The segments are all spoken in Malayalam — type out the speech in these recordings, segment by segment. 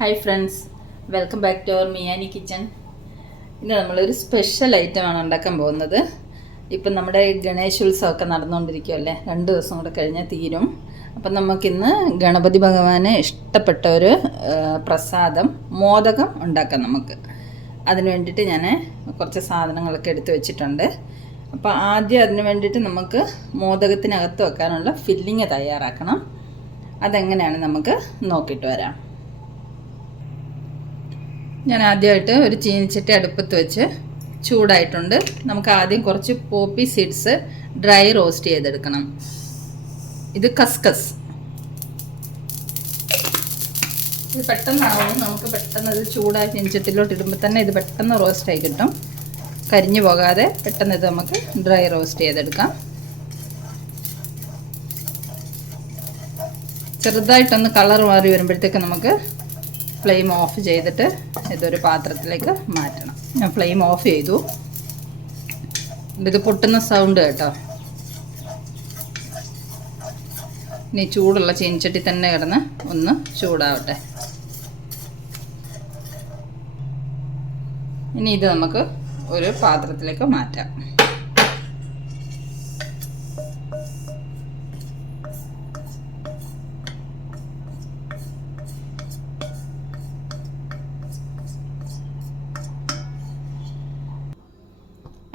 Hi friends, welcome back to our മിയാനി കിച്ചൺ. ഇന്ന് നമ്മളൊരു സ്പെഷ്യൽ ഐറ്റമാണ് ഉണ്ടാക്കാൻ പോകുന്നത്. ഇപ്പം നമ്മുടെ ഗണേശോത്സവമൊക്കെ നടന്നുകൊണ്ടിരിക്കുമല്ലേ, 2 ദിവസം കൂടെ കഴിഞ്ഞാൽ തീരും. അപ്പം നമുക്കിന്ന് ഗണപതി ഭഗവാന് ഇഷ്ടപ്പെട്ട ഒരു പ്രസാദം മോദകം ഉണ്ടാക്കാം നമുക്ക്. അതിന് വേണ്ടിയിട്ട് ഞാൻ കുറച്ച് സാധനങ്ങളൊക്കെ എടുത്ത് വെച്ചിട്ടുണ്ട്. അപ്പോൾ ആദ്യം അതിന് വേണ്ടിയിട്ട് നമുക്ക് മോദകത്തിനകത്ത് വെക്കാനുള്ള ഫില്ലിങ് തയ്യാറാക്കണം. അതെങ്ങനെയാണ് നമുക്ക് നോക്കിയിട്ട് വരാം. ഞാൻ ആദ്യമായിട്ട് ഒരു ചീനിച്ചട്ടി അടുപ്പത്ത് വെച്ച് ചൂടായിട്ടുണ്ട്. നമുക്ക് ആദ്യം കുറച്ച് പോപ്പി സീഡ്സ് ഡ്രൈ റോസ്റ്റ് ചെയ്തെടുക്കണം. ഇത് കസ്കസ്. ഇത് പെട്ടെന്നാവും, നമുക്ക് പെട്ടെന്ന് ഇത് ചൂടായ ചീനിച്ചട്ടിയിലോട്ട് ഇടുമ്പോൾ തന്നെ ഇത് പെട്ടെന്ന് റോസ്റ്റായി കിട്ടും. കരിഞ്ഞു പോകാതെ പെട്ടെന്ന് ഇത് നമുക്ക് ഡ്രൈ റോസ്റ്റ് ചെയ്തെടുക്കാം. ചെറുതായിട്ടൊന്ന് കളർ മാറി വരുമ്പോഴത്തേക്ക് നമുക്ക് ഫ്ലെയിം ഓഫ് ചെയ്തിട്ട് ഇതൊരു പാത്രത്തിലേക്ക് മാറ്റണം. ഞാൻ ഫ്ലെയിം ഓഫ് ചെയ്തു. ഇത് പൊട്ടുന്ന സൗണ്ട് കേട്ടോ. ഇനി ചൂടുള്ള ചീനിച്ചട്ടി തന്നെ കിടന്ന് ഒന്ന് ചൂടാവട്ടെ. ഇനി ഇത് നമുക്ക് ഒരു പാത്രത്തിലേക്ക് മാറ്റാം.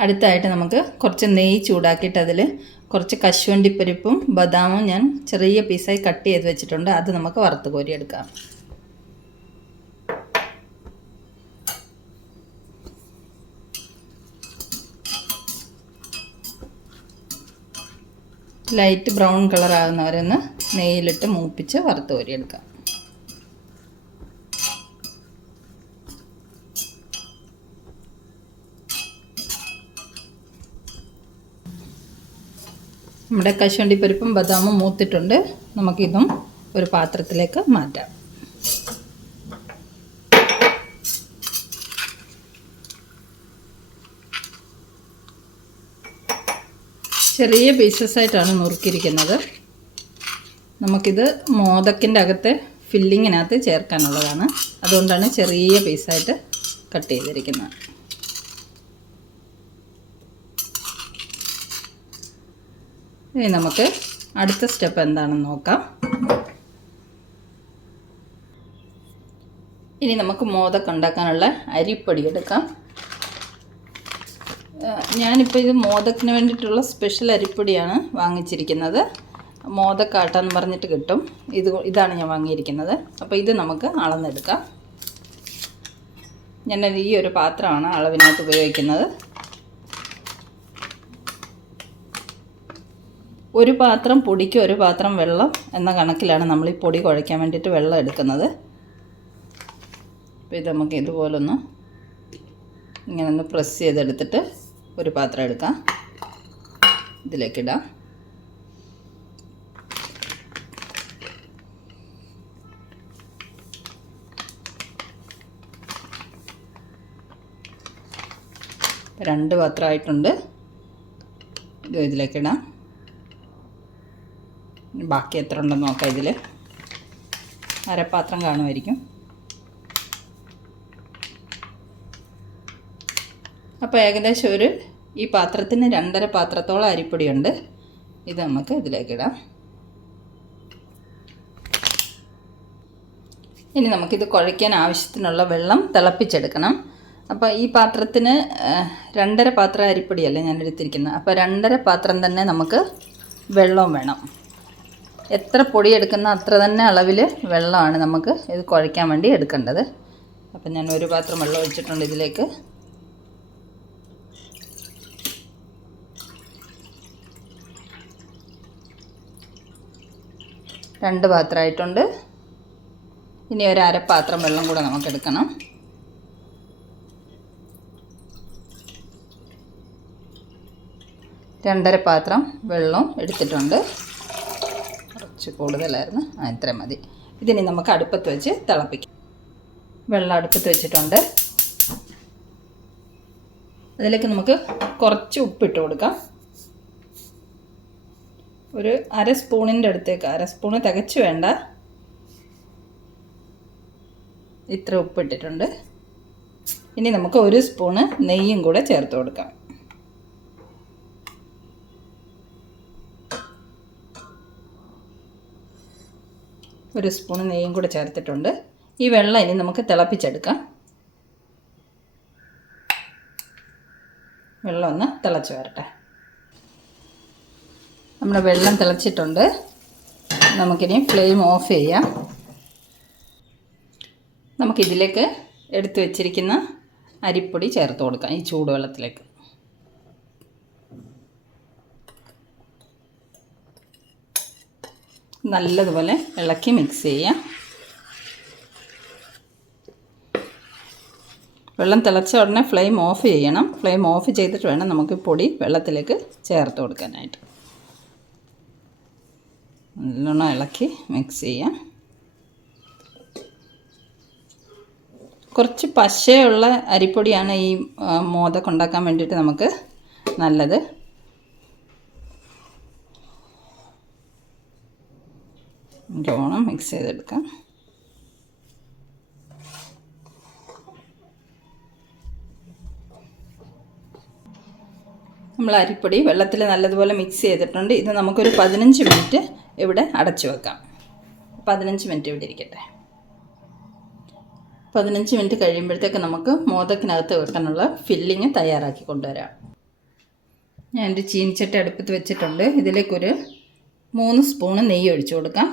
അടുത്തായിട്ട് നമുക്ക് കുറച്ച് നെയ്യ് ചൂടാക്കിയിട്ട് അതിൽ കുറച്ച് കശുവണ്ടിപ്പരിപ്പും ബദാമും ഞാൻ ചെറിയ പീസായി കട്ട് ചെയ്ത് വെച്ചിട്ടുണ്ട്. അത് നമുക്ക് വറുത്ത് കോരിയെടുക്കാം. ലൈറ്റ് ബ്രൗൺ കളർ ആകുന്നവരൊന്ന് നെയ്യിലിട്ട് മൂപ്പിച്ച് വറുത്ത് കോരിയെടുക്കാം. നമ്മുടെ കശുവണ്ടിപ്പരിപ്പും ബദാമും മൂത്തിട്ടുണ്ട്. നമുക്കിതും ഒരു പാത്രത്തിലേക്ക് മാറ്റാം. ചെറിയ പീസസായിട്ടാണ് നുറുക്കിയിരിക്കുന്നത്. നമുക്കിത് മോദക്കിൻ്റെ അകത്തെ ഫില്ലിങ്ങിനകത്ത് ചേർക്കാനുള്ളതാണ്. അതുകൊണ്ടാണ് ചെറിയ പീസായിട്ട് കട്ട് ചെയ്തിരിക്കുന്നത്. ഇനി നമുക്ക് അടുത്ത സ്റ്റെപ്പ് എന്താണെന്ന് നോക്കാം. ഇനി നമുക്ക് മോദകം ഉണ്ടാക്കാനുള്ള അരിപ്പൊടി എടുക്കാം. ഞാനിപ്പോൾ ഇത് മോദകത്തിന് വേണ്ടിയിട്ടുള്ള സ്പെഷ്യൽ അരിപ്പൊടിയാണ് വാങ്ങിച്ചിരിക്കുന്നത്. മോദക്കാട്ടെന്ന് പറഞ്ഞിട്ട് കിട്ടും. ഇതാണ് ഞാൻ വാങ്ങിയിരിക്കുന്നത്. അപ്പോൾ ഇത് നമുക്ക് അളന്നെടുക്കാം. ഞാൻ ഈ ഒരു പാത്രമാണ് അളവിനായിട്ട് ഉപയോഗിക്കുന്നത്. ഒരു പാത്രം പൊടിക്ക് ഒരു പാത്രം വെള്ളം എന്ന കണക്കിലാണ് നമ്മൾ ഈ പൊടി കുഴയ്ക്കാൻ വേണ്ടിയിട്ട് വെള്ളം എടുക്കുന്നത്. അപ്പോൾ ഇത് നമുക്ക് ഇതുപോലൊന്ന് ഇങ്ങനെ ഒന്ന് പ്രസ് ചെയ്തെടുത്തിട്ട് ഒരു പാത്രം എടുക്കാം. ഇതിലേക്കിടാം. രണ്ട് പാത്രമായിട്ടുണ്ട്. ഇത് ഇതിലേക്കിടാം. ബാക്കി എത്ര ഉണ്ടെന്ന് നോക്കാം. ഇതിൽ അരപ്പാത്രം കാണുമായിരിക്കും. അപ്പോൾ ഏകദേശം ഈ പാത്രത്തിന് 2.5 പാത്രത്തോളം അരിപ്പൊടിയുണ്ട്. ഇത് നമുക്ക് ഇതിലേക്കിടാം. ഇനി നമുക്കിത് കുഴയ്ക്കാൻ ആവശ്യത്തിനുള്ള വെള്ളം തിളപ്പിച്ചെടുക്കണം. അപ്പോൾ ഈ പാത്രത്തിന് 2.5 പാത്രം അരിപ്പൊടിയല്ലേ ഞാൻ എടുത്തിരിക്കുന്നത്. അപ്പോൾ 2.5 പാത്രം തന്നെ നമുക്ക് വെള്ളവും വേണം. എത്ര പൊടി എടുക്കുന്ന അത്ര തന്നെ അളവിൽ വെള്ളമാണ് നമുക്ക് ഇത് കുഴയ്ക്കാൻ വേണ്ടി എടുക്കേണ്ടത്. അപ്പം ഞാൻ ഒരു പാത്രം വെള്ളം ഒഴിച്ചിട്ടുണ്ട് ഇതിലേക്ക്. രണ്ട് പാത്രമായിട്ടുണ്ട്. ഇനി ഒരു അരപ്പാത്രം വെള്ളം കൂടെ നമുക്ക് എടുക്കണം. രണ്ടര പാത്രം വെള്ളം എടുത്തിട്ടുണ്ട്. കുറച്ച് കൂടുതലായിരുന്നു. ഇത്രയും മതി. ഇതിനി നമുക്ക് അടുപ്പത്ത് വെച്ച് തിളപ്പിക്കാം. വെള്ളം അടുപ്പത്ത് വെച്ചിട്ടുണ്ട്. അതിലേക്ക് നമുക്ക് കുറച്ച് ഉപ്പിട്ട് കൊടുക്കാം. ഒരു അര സ്പൂണിൻ്റെ അടുത്തേക്ക്, അര സ്പൂണ് തികച്ച് വേണ്ട, ഇത്ര ഉപ്പിട്ടിട്ടുണ്ട്. ഇനി നമുക്ക് 1 സ്പൂണ് നെയ്യും കൂടെ ചേർത്ത് കൊടുക്കാം. ഒരു സ്പൂൺ നെയ്യും കൂടെ ചേർത്തിട്ടുണ്ട്. ഈ വെള്ളം ഇനി നമുക്ക് തിളപ്പിച്ചെടുക്കാം. വെള്ളം ഒന്ന് തിളച്ച് വരട്ടെ. നമ്മുടെ വെള്ളം തിളച്ചിട്ടുണ്ട്. നമുക്കിനി ഫ്ലെയിം ഓഫ് ചെയ്യാം. നമുക്കിതിലേക്ക് എടുത്തു വച്ചിരിക്കുന്ന അരിപ്പൊടി ചേർത്ത് കൊടുക്കാം ഈ ചൂടുവെള്ളത്തിലേക്ക്. നല്ലതുപോലെ ഇളക്കി മിക്സ് ചെയ്യാം. വെള്ളം തിളച്ച ഉടനെ ഫ്ലെയിം ഓഫ് ചെയ്യണം. ഫ്ലെയിം ഓഫ് ചെയ്തിട്ട് വേണം നമുക്ക് പൊടി വെള്ളത്തിലേക്ക് ചേർത്ത് കൊടുക്കാനായിട്ട്. നല്ലോണം ഇളക്കി മിക്സ് ചെയ്യാം. കുറച്ച് പശയുള്ള അരിപ്പൊടിയാണ് ഈ മോദകം ഉണ്ടാക്കാൻ വേണ്ടിയിട്ട് നമുക്ക് നല്ലത്. നല്ലോണം മിക്സ് ചെയ്തെടുക്കാം. നമ്മൾ അരിപ്പൊടി വെള്ളത്തിൽ നല്ലതുപോലെ മിക്സ് ചെയ്തിട്ടുണ്ട്. ഇത് നമുക്കൊരു 15 മിനിറ്റ് ഇവിടെ അടച്ചു വെക്കാം. 15 മിനിറ്റ് ഇവിടെ ഇരിക്കട്ടെ. 15 മിനിറ്റ് കഴിയുമ്പോഴത്തേക്ക് നമുക്ക് മോദകത്തിനകത്ത് വെക്കാനുള്ള ഫില്ലിങ് തയ്യാറാക്കി കൊണ്ടുവരാം. ഞാനൊരു ചീനിച്ചട്ടി അടുപ്പത്ത് വെച്ചിട്ടുണ്ട്. ഇതിലേക്കൊരു 3 സ്പൂണ് നെയ്യ് ഒഴിച്ചു കൊടുക്കാം.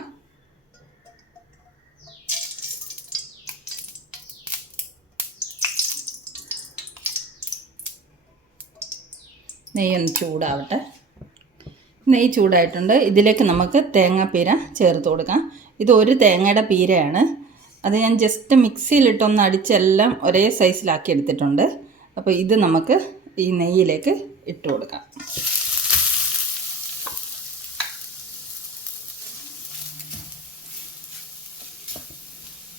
നെയ്യൊന്ന് ചൂടാവട്ടെ. നെയ്യ് ചൂടായിട്ടുണ്ട്. ഇതിലേക്ക് നമുക്ക് തേങ്ങാപ്പീര ചേർത്ത് കൊടുക്കാം. ഇത് ഒരു തേങ്ങയുടെ പീരയാണ്. അത് ഞാൻ ജസ്റ്റ് മിക്സിയിലിട്ടൊന്ന് അടിച്ചെല്ലാം ഒരേ സൈസിലാക്കി എടുത്തിട്ടുണ്ട്. അപ്പോൾ ഇത് നമുക്ക് ഈ നെയ്യിലേക്ക് ഇട്ട് കൊടുക്കാം.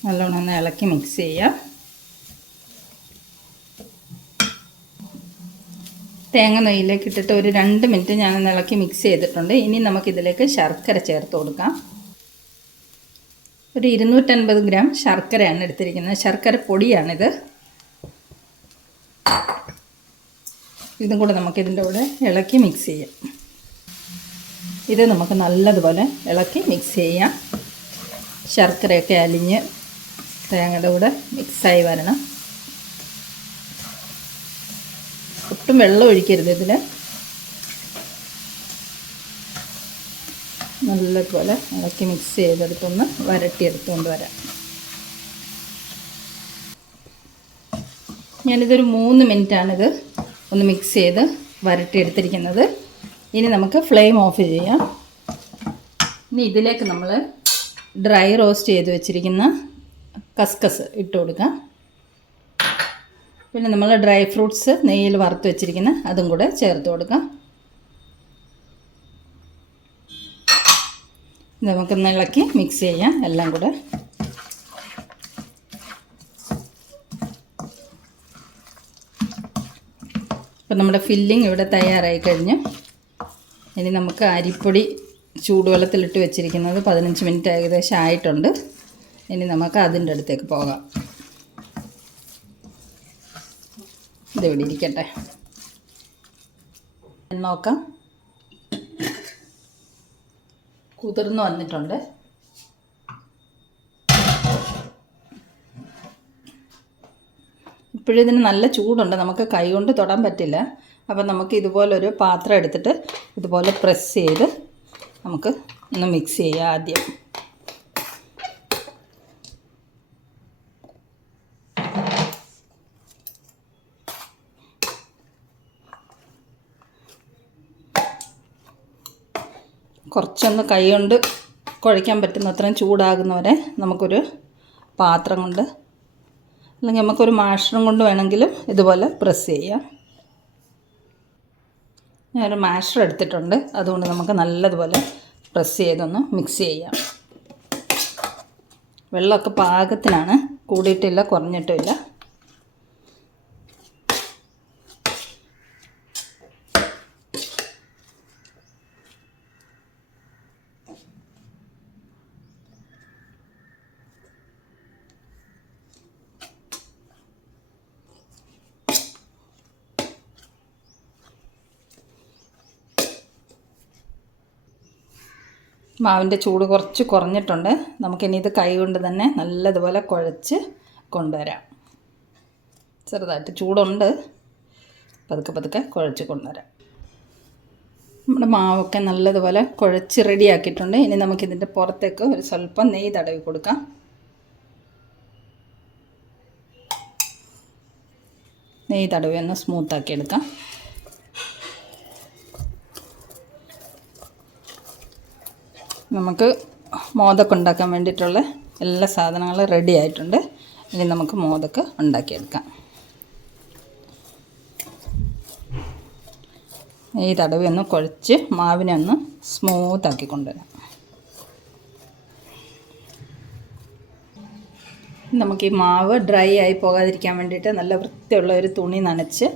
നല്ലോണം ഒന്ന് ഇളക്കി മിക്സ് ചെയ്യാം. തേങ്ങ നെയ്യിലേക്ക് ഇട്ടിട്ട് ഒരു 2 മിനിറ്റ് ഞാനൊന്ന് ഇളക്കി മിക്സ് ചെയ്തിട്ടുണ്ട്. ഇനി നമുക്കിതിലേക്ക് ശർക്കര ചേർത്ത് കൊടുക്കാം. ഒരു 250 ഗ്രാം ശർക്കരയാണ് എടുത്തിരിക്കുന്നത്. ശർക്കര പൊടിയാണിത്. ഇതും കൂടെ നമുക്കിതിൻ്റെ കൂടെ ഇളക്കി മിക്സ് ചെയ്യാം. ഇത് നമുക്ക് നല്ലതുപോലെ ഇളക്കി മിക്സ് ചെയ്യാം. ശർക്കരയൊക്കെ അലിഞ്ഞ് തേങ്ങയുടെ കൂടെ മിക്സായി വരണം. ഒട്ടും വെള്ളം ഒഴിക്കരുത് ഇതിൽ. നല്ലതുപോലെ ഇളക്കി മിക്സ് ചെയ്തെടുത്തൊന്ന് വരട്ടിയെടുത്തുകൊണ്ട് വരാം. ഞാനിതൊരു 3 മിനിറ്റാണിത് ഒന്ന് മിക്സ് ചെയ്ത് വരട്ടിയെടുത്തിരിക്കുന്നത്. ഇനി നമുക്ക് ഫ്ലെയിം ഓഫ് ചെയ്യാം. ഇനി ഇതിലേക്ക് നമ്മൾ ഡ്രൈ റോസ്റ്റ് ചെയ്ത് വെച്ചിരിക്കുന്ന കസ്കസ് ഇട്ട് കൊടുക്കാം. പിന്നെ നമ്മൾ ഡ്രൈ ഫ്രൂട്ട്സ് നെയ്യിൽ വറുത്ത് വെച്ചിരിക്കുന്ന അതും കൂടെ ചേർത്ത് കൊടുക്കാം. നമുക്കൊന്ന് ഇളക്കി മിക്സ് ചെയ്യാം എല്ലാം കൂടെ. അപ്പോൾ നമ്മുടെ ഫില്ലിംഗ് ഇവിടെ തയ്യാറായി കഴിഞ്ഞു. ഇനി നമുക്ക് അരിപ്പൊടി ചൂടുവെള്ളത്തിലിട്ട് വെച്ചിരിക്കുന്നത് 15 മിനിറ്റ് ഏകദേശം ആയിട്ടുണ്ട്. ഇനി നമുക്ക് അതിൻ്റെ അടുത്തേക്ക് പോകാം. ഇതിവിടെ ഇരിക്കട്ടെ. നോക്കാം. കുതിർന്ന് വന്നിട്ടുണ്ട്. ഇപ്പോഴിതിന് നല്ല ചൂടുണ്ട്. നമുക്ക് കൈ കൊണ്ട് തൊടാൻ പറ്റില്ല. അപ്പം നമുക്ക് ഇതുപോലൊരു പാത്രം എടുത്തിട്ട് ഇതുപോലെ പ്രസ് ചെയ്ത് നമുക്ക് ഒന്ന് മിക്സ് ചെയ്യാം ആദ്യം. കുറച്ചൊന്ന് കൈ കൊണ്ട് കുഴയ്ക്കാൻ പറ്റുന്ന അത്രയും ചൂടാകുന്നവരെ നമുക്കൊരു പാത്രം കൊണ്ട് അല്ലെങ്കിൽ നമുക്കൊരു മാഷറും കൊണ്ട് വേണമെങ്കിലും ഇതുപോലെ പ്രസ് ചെയ്യാം. ഞാനൊരു മാഷർ എടുത്തിട്ടുണ്ട്. അതുകൊണ്ട് നമുക്ക് നല്ലതുപോലെ പ്രസ് ചെയ്തൊന്ന് മിക്സ് ചെയ്യാം. വെള്ളമൊക്കെ പാകത്തിനാണ്, കൂടിയിട്ടില്ല കുറഞ്ഞിട്ടില്ല. മാവിൻ്റെ ചൂട് കുറച്ച് കുറഞ്ഞിട്ടുണ്ട്. നമുക്കിനി ഇത് കൈ കൊണ്ട് തന്നെ നല്ലതുപോലെ കുഴച്ച് കൊണ്ടുവരാം. ചെറുതായിട്ട് ചൂടുണ്ട്, പതുക്കെ പതുക്കെ കുഴച്ച് കൊണ്ടുവരാം. നമ്മുടെ മാവൊക്കെ നല്ലതുപോലെ കുഴച്ച് റെഡിയാക്കിയിട്ടുണ്ട്. ഇനി നമുക്കിതിൻ്റെ പുറത്തേക്ക് ഒരു സ്വല്പം നെയ്യ് തടവി കൊടുക്കാം. നെയ്യ് തടവി ഒന്ന് സ്മൂത്താക്കി എടുക്കാം. നമുക്ക് മോദകം ഉണ്ടാക്കാൻ വേണ്ടിയിട്ടുള്ള എല്ലാ സാധനങ്ങളും റെഡി ആയിട്ടുണ്ട്. ഇനി നമുക്ക് മോദകം ഉണ്ടാക്കിയെടുക്കാം. ഈ തടവി ഒന്ന് കുഴച്ച് മാവിനെ ഒന്ന് സ്മൂത്താക്കി കൊണ്ടുവരാം. നമുക്ക് ഈ മാവ് ഡ്രൈ ആയി പോകാതിരിക്കാൻ വേണ്ടിയിട്ട് നല്ല വൃത്തിയുള്ള ഒരു തുണി നനച്ച്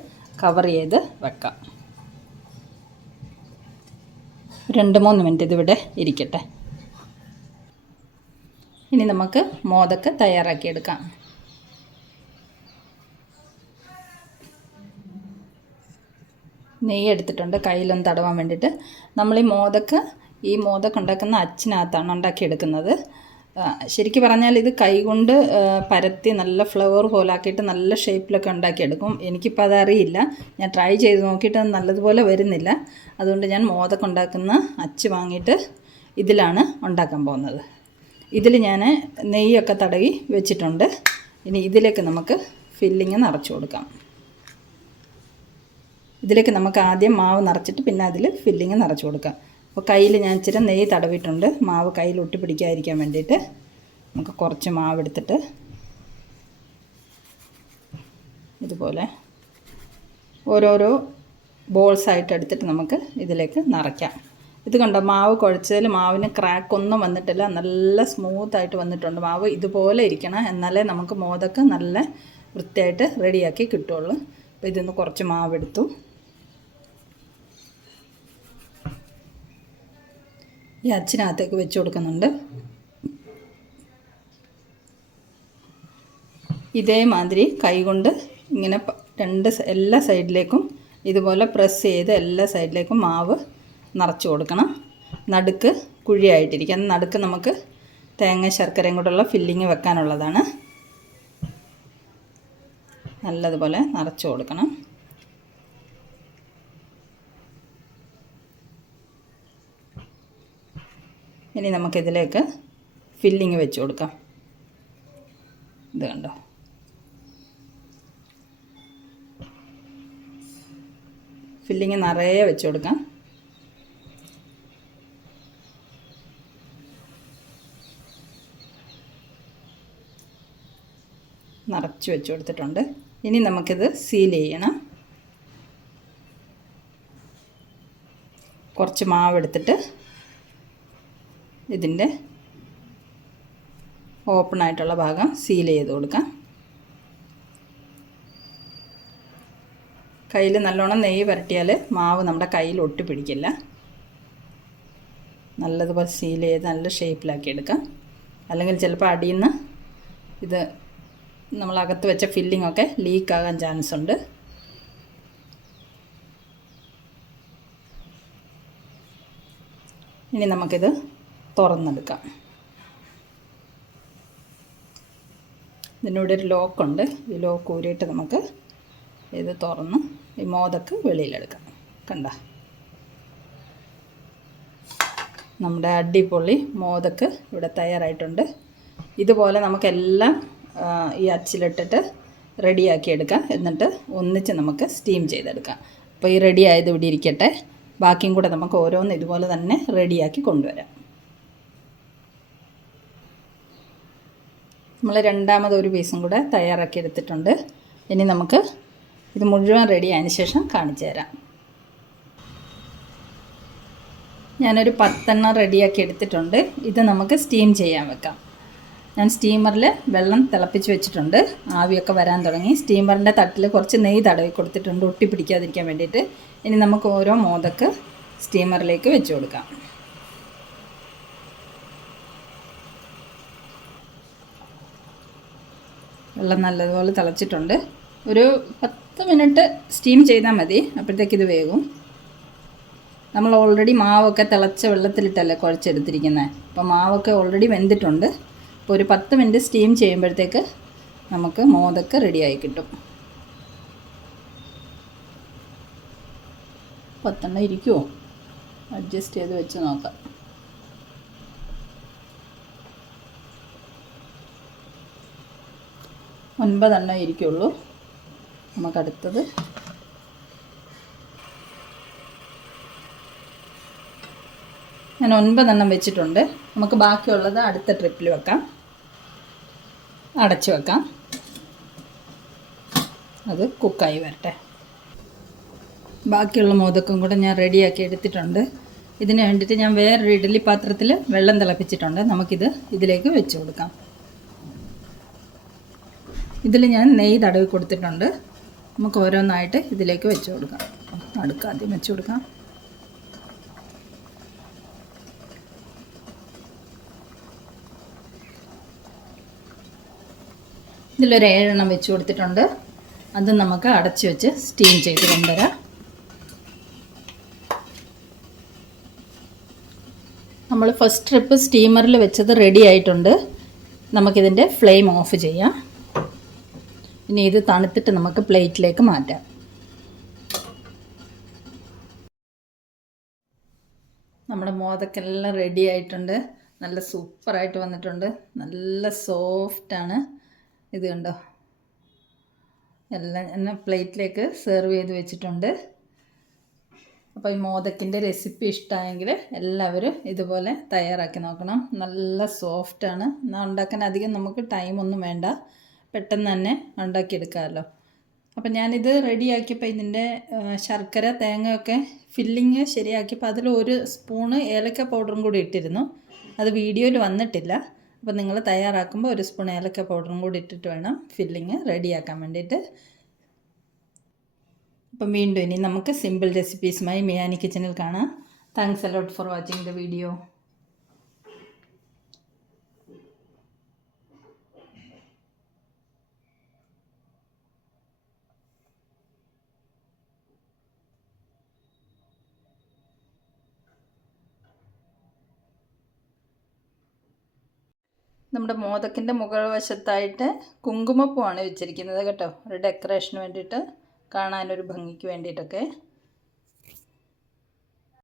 കവർ ചെയ്ത് വെക്കാം. 2-3 മിനിറ്റ് ഇതിവിടെ ഇരിക്കട്ടെ. ഇനി നമുക്ക് മോദകം തയ്യാറാക്കിയെടുക്കാം. നെയ്യ് എടുത്തിട്ടുണ്ട് കയ്യിലൊന്ന് തടവാൻ വേണ്ടിയിട്ട്. നമ്മൾ ഈ മോദകം ഉണ്ടാക്കുന്ന അച്ചിനകത്താണ് ഉണ്ടാക്കിയെടുക്കുന്നത്. ശരിക്കും പറഞ്ഞാൽ ഇത് കൈകൊണ്ട് പരത്തി നല്ല ഫ്ലവർ പോലാക്കിയിട്ട് നല്ല ഷേപ്പിലൊക്കെ ഉണ്ടാക്കിയെടുക്കും. എനിക്കിപ്പോൾ അതറിയില്ല, ഞാൻ ട്രൈ ചെയ്ത് നോക്കിയിട്ട് നല്ലതുപോലെ വരുന്നില്ല. അതുകൊണ്ട് ഞാൻ മോദകം ഉണ്ടാക്കുന്ന അച്ച് വാങ്ങിയിട്ട് ഇതിലാണ് ഉണ്ടാക്കാൻ പോകുന്നത്. ഇതിൽ ഞാൻ നെയ്യൊക്കെ തടവി വെച്ചിട്ടുണ്ട്. ഇനി ഇതിലേക്ക് നമുക്ക് ഫില്ലിങ് നിറച്ച് കൊടുക്കാം. ഇതിലേക്ക് നമുക്ക് ആദ്യം മാവ് നിറച്ചിട്ട് പിന്നെ അതിൽ ഫില്ലിങ് നിറച്ച് കൊടുക്കാം. അപ്പോൾ കയ്യിൽ ഞാൻ ഇച്ചിരി നെയ്യ് തടവിയിട്ടുണ്ട്, മാവ് കയ്യിൽ ഒട്ടി പിടിക്കാതിരിക്കാൻ വേണ്ടിയിട്ട്. നമുക്ക് കുറച്ച് മാവ് എടുത്തിട്ട് ഇതുപോലെ ഓരോരോ ബോൾസായിട്ട് എടുത്തിട്ട് നമുക്ക് ഇതിലേക്ക് നിറയ്ക്കാം. ഇത് കണ്ടോ, മാവ് കുഴച്ചതിൽ മാവിന് ക്രാക്കൊന്നും വന്നിട്ടില്ല, നല്ല സ്മൂത്തായിട്ട് വന്നിട്ടുണ്ട്. മാവ് ഇതുപോലെ ഇരിക്കണം, എന്നാലേ നമുക്ക് മോദകം നല്ല വൃത്തിയായിട്ട് റെഡിയാക്കി കിട്ടുള്ളൂ. അപ്പോൾ ഇതിന്ന് കുറച്ച് മാവെടുത്തു. ഈ അച്ചിനകത്തേക്ക് വെച്ച് കൊടുക്കുന്നുണ്ട്. ഇതേമാതിരി കൈകൊണ്ട് ഇങ്ങനെ എല്ലാ സൈഡിലേക്കും ഇതുപോലെ പ്രസ് ചെയ്ത് എല്ലാ സൈഡിലേക്കും മാവ് നിറച്ച് കൊടുക്കണം. നടുക്ക് കുഴിയായിട്ടിരിക്കും. നടുക്ക് നമുക്ക് തേങ്ങ ശർക്കരയും കൂടെയുള്ള ഫില്ലിങ് വെക്കാനുള്ളതാണ്. നല്ലതുപോലെ നിറച്ച് കൊടുക്കണം. ഇനി നമുക്കിതിലേക്ക് ഫില്ലിങ് വെച്ച് കൊടുക്കാം. ഇത് കണ്ടോ, ഫില്ലിങ് നിറയെ വെച്ച് കൊടുക്കാം. നിറച്ച് വെച്ച് കൊടുത്തിട്ടുണ്ട്. ഇനി നമുക്കിത് സീൽ ചെയ്യണം. കുറച്ച് മാവ് എടുത്തിട്ട് ഇതിൻ്റെ ഓപ്പണായിട്ടുള്ള ഭാഗം സീൽ ചെയ്ത് കൊടുക്കാം. കയ്യിൽ നല്ലോണം നെയ്യ് പുരട്ടിയാൽ മാവ് നമ്മുടെ കയ്യിൽ ഒട്ടി പിടിക്കില്ല. നല്ലതുപോലെ സീൽ ചെയ്ത് നല്ല ഷേപ്പിലാക്കി എടുക്കാം. അല്ലെങ്കിൽ ചിലപ്പോൾ അടിയിൽ നിന്ന് ഇത് നമ്മളകത്ത് വെച്ച ഫില്ലിങ്ങൊക്കെ ലീക്കാകാൻ ചാൻസ് ഉണ്ട്. ഇനി നമുക്കിത് തുറന്നെടുക്കാം. ഇതിനൂടെ ഒരു ലോക്കുണ്ട്. ഈ ലോക്ക് ഊരിയിട്ട് നമുക്ക് ഇത് തുറന്ന് ഈ മോദകം വെളിയിലെടുക്കാം. കണ്ട, നമ്മുടെ അടിപൊളി മോദകം ഇവിടെ തയ്യാറായിട്ടുണ്ട്. ഇതുപോലെ നമുക്കെല്ലാം ഈ അച്ചിലിട്ടിട്ട് റെഡിയാക്കി എടുക്കാം. എന്നിട്ട് ഒന്നിച്ച് നമുക്ക് സ്റ്റീം ചെയ്തെടുക്കാം. അപ്പോൾ ഈ റെഡി ആയത് ഇവിടെ ഇരിക്കട്ടെ. ബാക്കിയും കൂടെ നമുക്ക് ഓരോന്ന് ഇതുപോലെ തന്നെ റെഡിയാക്കി കൊണ്ടുവരാം. നമ്മൾ രണ്ടാമതൊരു പീസും കൂടെ തയ്യാറാക്കി എടുത്തിട്ടുണ്ട്. ഇനി നമുക്ക് ഇത് മുഴുവൻ റെഡി ആയതിന് ശേഷം കാണിച്ചു തരാം. ഞാനൊരു 10 റെഡിയാക്കി എടുത്തിട്ടുണ്ട്. ഇത് നമുക്ക് സ്റ്റീം ചെയ്യാൻ വെക്കാം. ഞാൻ സ്റ്റീമറിൽ വെള്ളം തിളപ്പിച്ച് വെച്ചിട്ടുണ്ട്. ആവിയൊക്കെ വരാൻ തുടങ്ങി. സ്റ്റീമറിൻ്റെ തട്ടിൽ കുറച്ച് നെയ്യ് തടവി കൊടുത്തിട്ടുണ്ട്, ഒട്ടി പിടിക്കാതിരിക്കാൻ വേണ്ടിയിട്ട്. ഇനി നമുക്ക് ഓരോ മോദകം സ്റ്റീമറിലേക്ക് വെച്ച് കൊടുക്കാം. വെള്ളം നല്ലതുപോലെ തിളച്ചിട്ടുണ്ട്. ഒരു 10 മിനിറ്റ് സ്റ്റീം ചെയ്താൽ മതി, അപ്പോഴത്തേക്ക് ഇത് വേകും. നമ്മൾ ഓൾറെഡി മാവൊക്കെ തിളച്ച വെള്ളത്തിലിട്ടല്ലേ കുഴച്ചെടുത്തിരിക്കുന്നത്. അപ്പോൾ മാവൊക്കെ ഓൾറെഡി വെന്തിട്ടുണ്ട്. അപ്പോൾ ഒരു 10 മിനിറ്റ് സ്റ്റീം ചെയ്യുമ്പോഴത്തേക്ക് നമുക്ക് മോദക്ക് റെഡിയായി കിട്ടും. 10 ഇരിക്കുമോ? അഡ്ജസ്റ്റ് ചെയ്ത് വെച്ച് നോക്കാം. ഒൻപതെണ്ണം ഇരിക്കുള്ളൂ. നമുക്കടുത്തത് ഞാൻ 9 വെച്ചിട്ടുണ്ട്. നമുക്ക് ബാക്കിയുള്ളത് അടുത്ത ട്രിപ്പിൽ വെക്കാം. അടച്ചു വെക്കാം. അത് കുക്കായി വരട്ടെ. ബാക്കിയുള്ള മോദക്കും കൂടെ ഞാൻ റെഡിയാക്കി എടുത്തിട്ടുണ്ട്. ഇതിന് വേണ്ടിയിട്ട് ഞാൻ വേറൊരു ഇഡ്ഡലി പാത്രത്തിൽ വെള്ളം തിളപ്പിച്ചിട്ടുണ്ട്. നമുക്കിത് ഇതിലേക്ക് വെച്ച് കൊടുക്കാം. ഇതിൽ ഞാൻ നെയ്യ് തടവി കൊടുത്തിട്ടുണ്ട്. നമുക്ക് ഓരോന്നായിട്ട് ഇതിലേക്ക് വെച്ച് കൊടുക്കാം. ആദ്യം വെച്ച് കൊടുക്കാം. ഇതിലൊരു 7 എണ്ണം വെച്ച് കൊടുത്തിട്ടുണ്ട്. അത് നമുക്ക് അടച്ചു വെച്ച് സ്റ്റീം ചെയ്ത് കൊണ്ടുവരാം. നമ്മൾ ഫസ്റ്റ് ട്രിപ്പ് സ്റ്റീമറിൽ വെച്ചത് റെഡി ആയിട്ടുണ്ട്. നമുക്കിതിൻ്റെ ഫ്ലെയിം ഓഫ് ചെയ്യാം. ഇനി ഇത് തണുത്തിട്ട് നമുക്ക് പ്ലേറ്റിലേക്ക് മാറ്റാം. നമ്മുടെ മോദക്കെല്ലാം റെഡി ആയിട്ടുണ്ട്. നല്ല സൂപ്പറായിട്ട് വന്നിട്ടുണ്ട്. നല്ല സോഫ്റ്റാണ്. ഇത് കണ്ടോ, എല്ലാം എന്നെ പ്ലേറ്റിലേക്ക് സെർവ് ചെയ്ത് വെച്ചിട്ടുണ്ട്. അപ്പോൾ ഈ മോദക്കിൻ്റെ റെസിപ്പി ഇഷ്ടമായെങ്കിൽ എല്ലാവരും ഇതുപോലെ തയ്യാറാക്കി നോക്കണം. നല്ല സോഫ്റ്റാണ്. ഉണ്ടാക്കാൻ അധികം നമുക്ക് ടൈമൊന്നും വേണ്ട, പെട്ടെന്ന് തന്നെ ഉണ്ടാക്കിയെടുക്കാമല്ലോ. അപ്പം ഞാനിത് റെഡിയാക്കിയപ്പോൾ ഇതിൻ്റെ ശർക്കര തേങ്ങയൊക്കെ ഫില്ലിങ് ശരിയാക്കിയപ്പോൾ അതിൽ 1 സ്പൂണ് ഏലക്ക പൗഡറും കൂടി ഇട്ടിരുന്നു. അത് വീഡിയോയിൽ വന്നിട്ടില്ല. അപ്പോൾ നിങ്ങൾ തയ്യാറാക്കുമ്പോൾ 1 സ്പൂൺ ഏലക്ക പൗഡറും കൂടി ഇട്ടിട്ട് വേണം ഫില്ലിങ് റെഡിയാക്കാൻ വേണ്ടിയിട്ട്. അപ്പം വീണ്ടും ഇനി നമുക്ക് സിമ്പിൾ റെസിപ്പീസുമായി മിയാനി കിച്ചണിൽ കാണാം. Thanks a lot for watching the video. നമ്മുടെ മോദക്കിൻ്റെ മുകൾ വശത്തായിട്ട് കുങ്കുമപ്പൂവാണ് വെച്ചിരിക്കുന്നത് കേട്ടോ. ഒരു ഡെക്കറേഷന് വേണ്ടിയിട്ട്, കാണാനൊരു ഭംഗിക്ക് വേണ്ടിയിട്ടൊക്കെ.